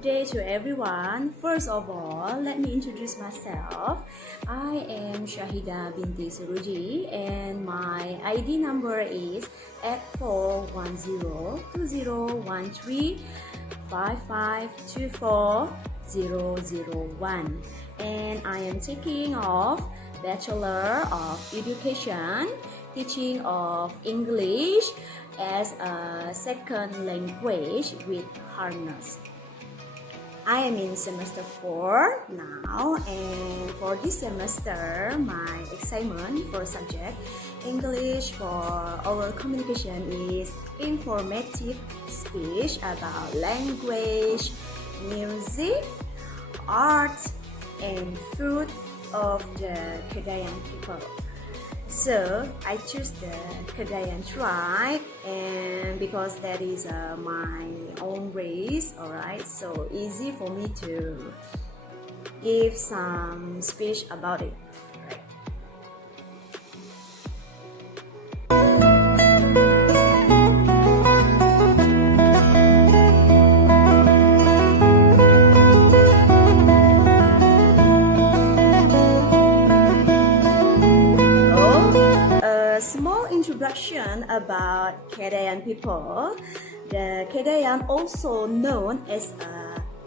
Good day to everyone. First of all, let me introduce myself. I am Shahida Binti Seruji and my ID number is 8410201355240001 and I am taking of Bachelor of Education, teaching of English as a second language with honors. I am in semester 4 now, and for this semester, my assignment for subject English for oral communication is informative speech about language, music, art, and food of the Kedayan people. So I choose the Kedayan tribe, and because that is my own race, alright, so easy for me to give some speech about it. Small introduction about Kedayan people. The Kedayan, also known as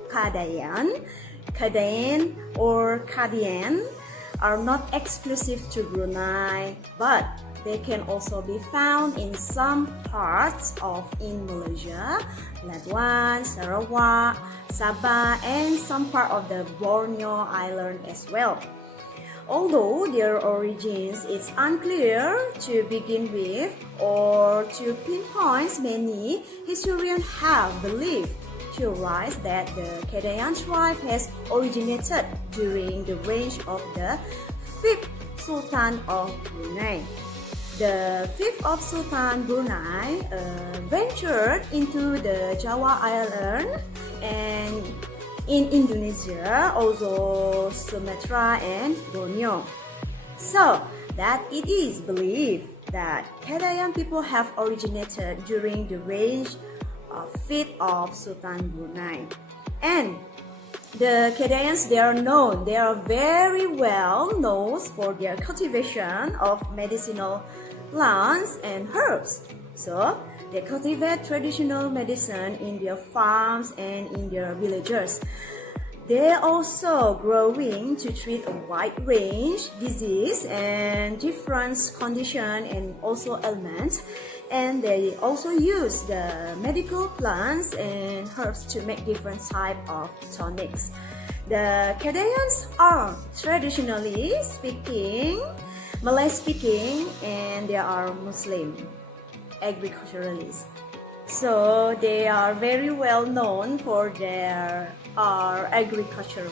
Kedayan, Kedayan or Kedayan, are not exclusive to Brunei, but they can also be found in some parts of in Malaysia, Labuan, Sarawak, Sabah, and some part of the Borneo Island as well. Although their origins is unclear to begin with or to pinpoint, many historians have believed theorized that the Kedayan tribe has originated during the reign of the 5th Sultan of Brunei. The 5th of Sultan Brunei ventured into the Java Island and in Indonesia, also Sumatra and Borneo. So that it is believed that Kedayan people have originated during the reign of 5th of Sultan Brunei. And the Kedayans, they are very well known for their cultivation of medicinal plants and herbs. So they cultivate traditional medicine in their farms and in their villages. They are also growing to treat a wide range disease and different condition and also ailments. And they also use the medical plants and herbs to make different type of tonics. The Kedayans are traditionally speaking, Malay speaking, and they are Muslim agriculturalists. So they are very well known for their agriculture.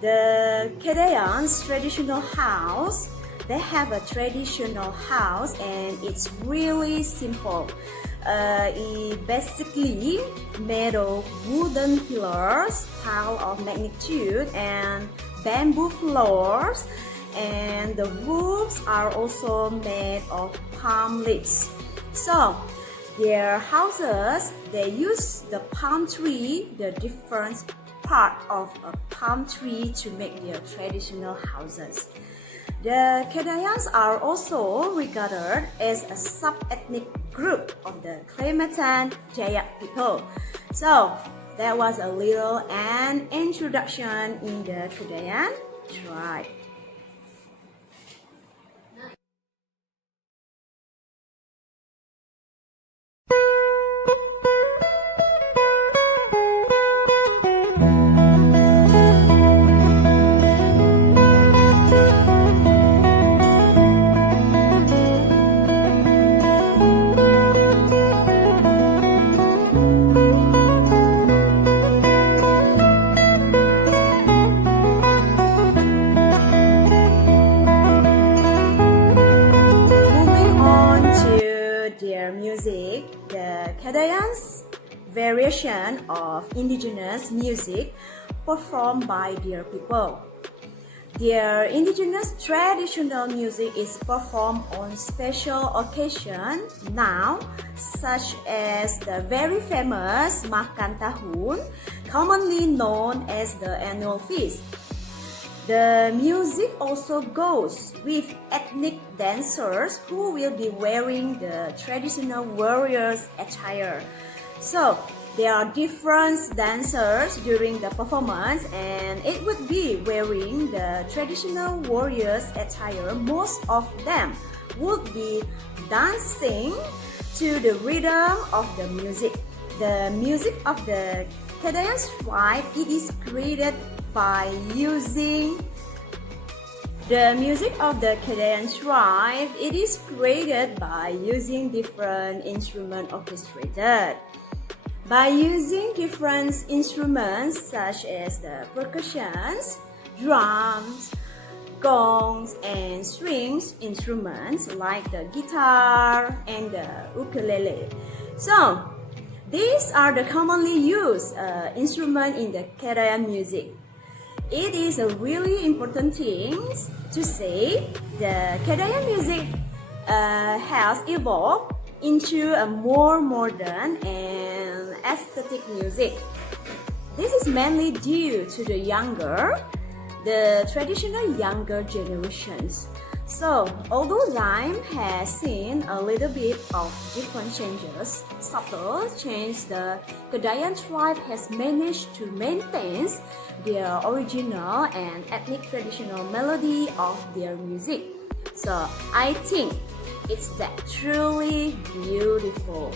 The Kedayan's traditional house, they have a traditional house and it's really simple. It basically made of wooden pillars, style of magnitude, and bamboo floors, and the roofs are also made of palm leaves. So their houses, they use the palm tree, the different part of a palm tree to make their traditional houses. The Kedayans are also regarded as a sub-ethnic group of the Kalimantan Jaya people. So that was a little an introduction in the Kedayan tribe. Music, the Kedayan's variation of indigenous music performed by their people. Their indigenous traditional music is performed on special occasions now, such as the very famous Makan Tahun, commonly known as the annual feast. The music also goes with ethnic dancers who will be wearing the traditional warriors attire. So, there are different dancers during the performance, and it would be wearing the traditional warriors attire. Most of them would be dancing to the rhythm of the music. The music of the Kedayan tribe, it is created by using the music of the Kedayan tribe. It is created by using different instruments orchestrated. By using different instruments such as the percussions, drums, gongs, and strings instruments like the guitar and the ukulele. So, these are the commonly used instruments in the Kedayan music. It is a really important thing to say the Kedayan music has evolved into a more modern and aesthetic music. This is mainly due to the traditional younger generations. So, although time has seen a little bit of different changes, subtle change, the Kedayan tribe has managed to maintain their original and ethnic traditional melody of their music. So, I think it's that truly beautiful.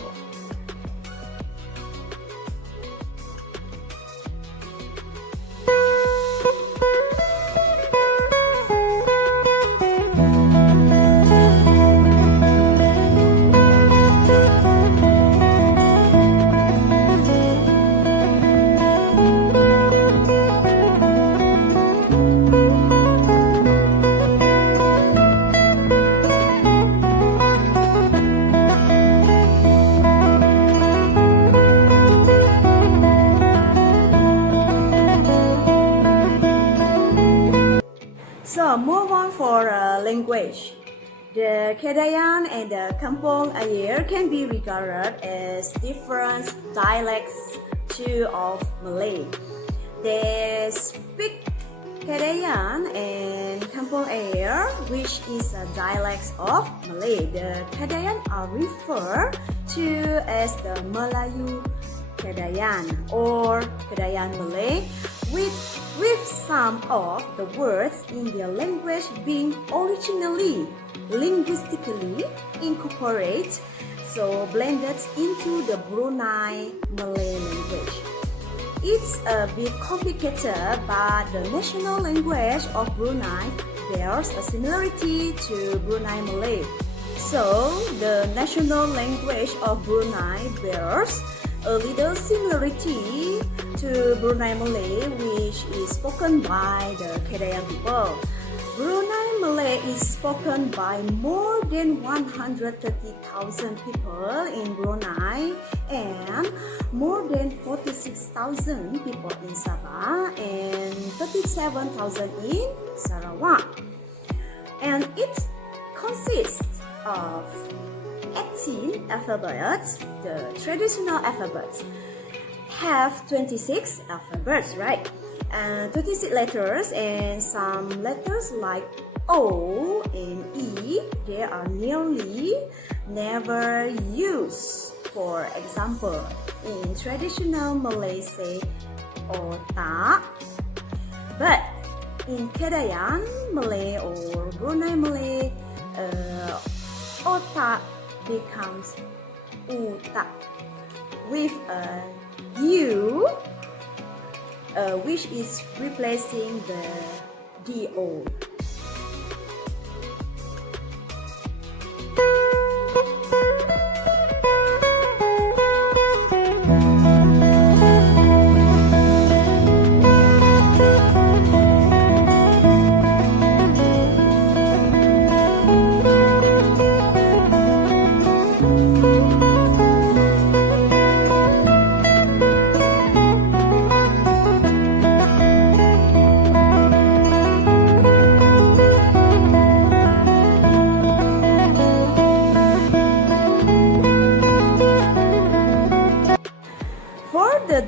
So, move on for language. The Kedayan and the Kampung Ayer can be regarded as different dialects too of Malay. They speak Kedayan and Kampung Ayer, which is a dialect of Malay. The Kedayan are referred to as the Melayu Kedayan or Kedayan Malay, with some of the words in their language being originally linguistically incorporated, so blended into the Brunei Malay language. It's a bit complicated, but the national language of Brunei bears a similarity to Brunei Malay. So, the national language of Brunei bears a little similarity to Brunei Malay, which is spoken by the Kedayan people. Brunei Malay is spoken by more than 130,000 people in Brunei and more than 46,000 people in Sabah and 37,000 in Sarawak. And it consists of 18 alphabets. The traditional alphabets have 26 alphabets, right? 26 letters, and some letters like O and E, they are nearly never used. For example, in traditional Malay say otak, but in Kedayan Malay or Brunei Malay, otak becomes utak with a U, which is replacing the DO.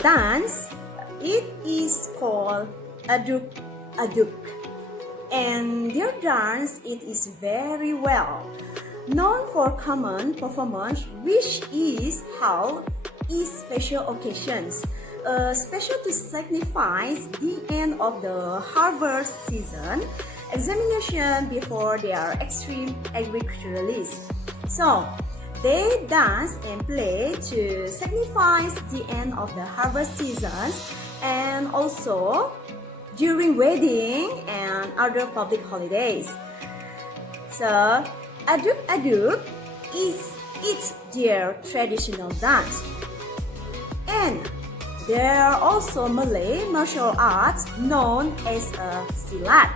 dance, it is called aduk aduk, and their dance it is very well known for common performance, which is held in special occasions, special to signify the end of the harvest season, examination before they are extreme agriculturalists. So they dance and play to signify the end of the harvest season, and also during wedding and other public holidays. So aduk aduk it's their traditional dance. And there are also Malay martial arts known as a silat.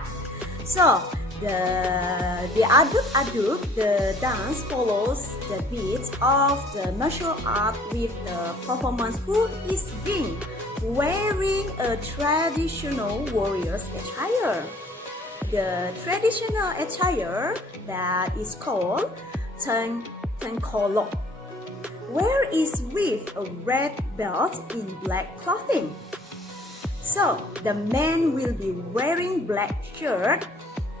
So the aduk aduk, the dance follows the beats of the martial art with the performance who is being wearing a traditional warrior's attire. The traditional attire that is called tengkolok, where is with a red belt in black clothing. So the man will be wearing black shirt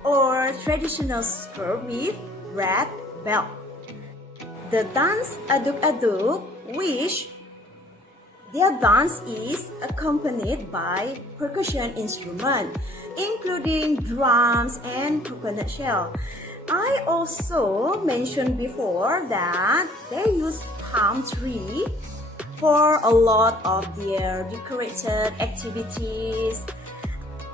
or traditional skirt with red belt. The dance aduk aduk, which their dance is accompanied by percussion instrument, including drums and coconut shell. I also mentioned before that they use palm tree for a lot of their decorated activities,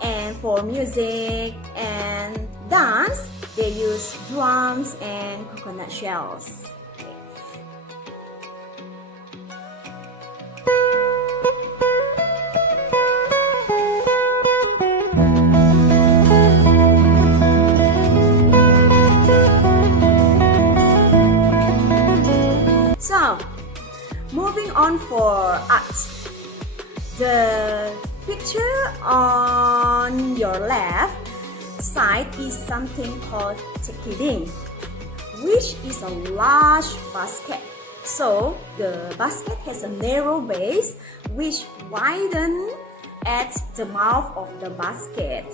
and for music and dance they use drums and coconut shells. So, moving on for art. The picture on your left side is something called Kedayan, which is a large basket. So, the basket has a narrow base which widens at the mouth of the basket.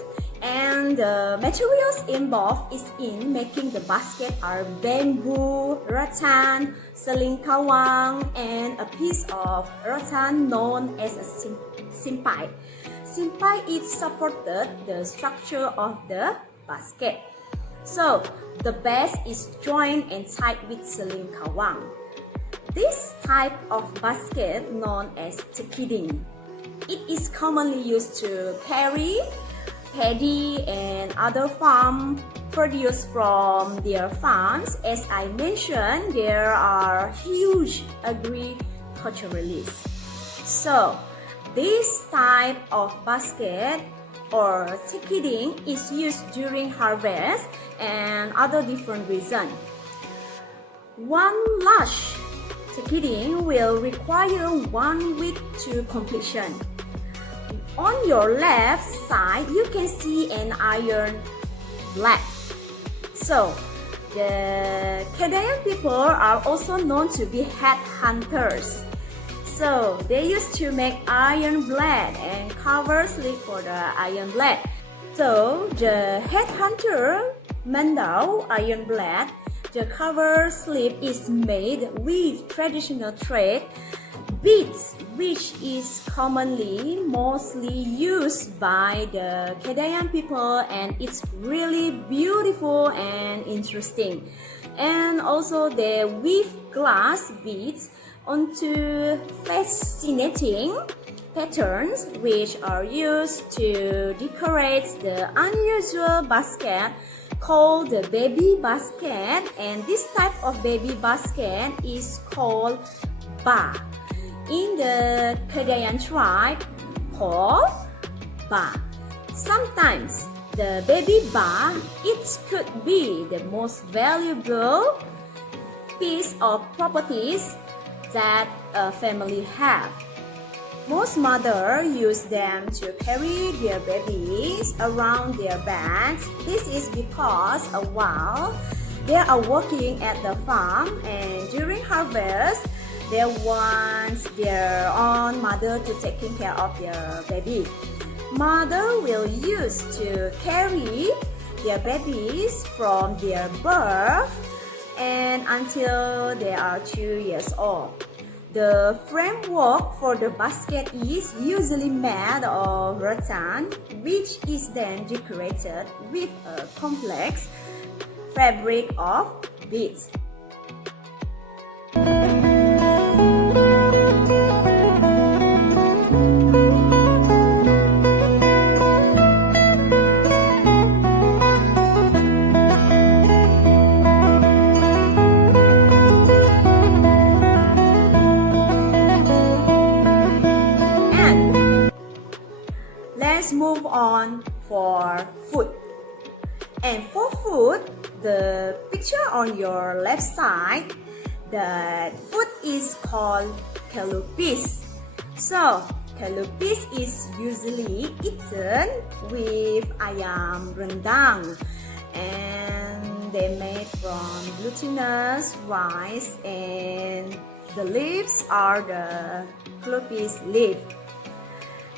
And the materials involved is in making the basket are bamboo, rattan, selingkawang, and a piece of rattan known as a simpai. Simpai is supported the structure of the basket. So the base is joined and tied with selingkawang. This type of basket known as Kedayan. It is commonly used to carry paddy and other farm produce from their farms. As I mentioned, there are huge agriculturalists. So this type of basket or Kedayan is used during harvest and other different reasons. One large Kedayan will require 1 week to completion. On your left side, you can see an iron blade. So, the Kedayan people are also known to be headhunters. So, they used to make iron blade and cover sleeve for the iron blade. So, the headhunter mandau iron blade, the cover sleeve is made with traditional thread beads, which is commonly mostly used by the Kedayan people, and it's really beautiful and interesting. And also they weave glass beads onto fascinating patterns which are used to decorate the unusual basket called the baby basket, and this type of baby basket is called ba. In the Kedayan tribe called ba. Sometimes the baby ba, it could be the most valuable piece of properties that a family have. Most mothers use them to carry their babies around their backs. This is because while they are working at the farm and during harvest, they want their own mother to taking care of their baby. Mother will use to carry their babies from their birth and until they are 2 years old. The framework for the basket is usually made of rattan, which is then decorated with a complex fabric of beads. Let's move on for food. And for food, the picture on your left side, the food is called kelupis. So, kelupis is usually eaten with ayam rendang, and they made from glutinous rice, and the leaves are the kelupis leaf.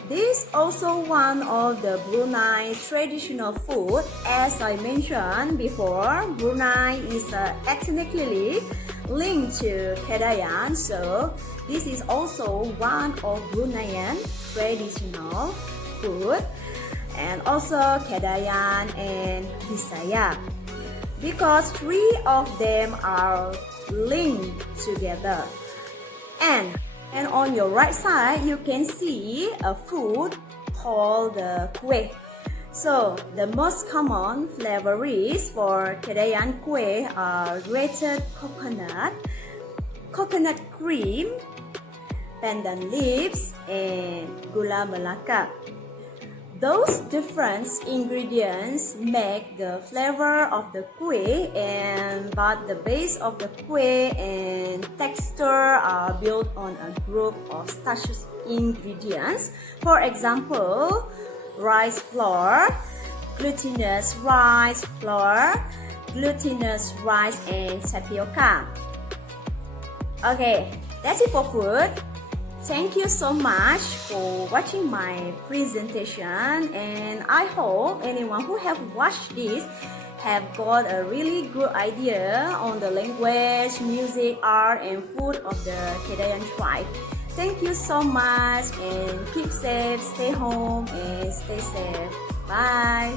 This is also one of the Brunei traditional food. As I mentioned before, Brunei is ethnically linked to Kedayan, so this is also one of Bruneian traditional food, and also Kedayan and Bisaya, because three of them are linked together. And on your right side, you can see a food called the kueh. So the most common flavors for Kedayan kueh are grated coconut, coconut cream, pandan leaves, and gula melaka. Those different ingredients make the flavor of the kueh, but the base of the kueh and texture are built on a group of starch ingredients. For example, rice flour, glutinous rice flour, glutinous rice, and tapioca. Okay, that's it for food. Thank you so much for watching my presentation, and I hope anyone who have watched this have got a really good idea on the language, music, art, and food of the Kedayan tribe. Thank you so much, and keep safe, stay home, and stay safe. Bye!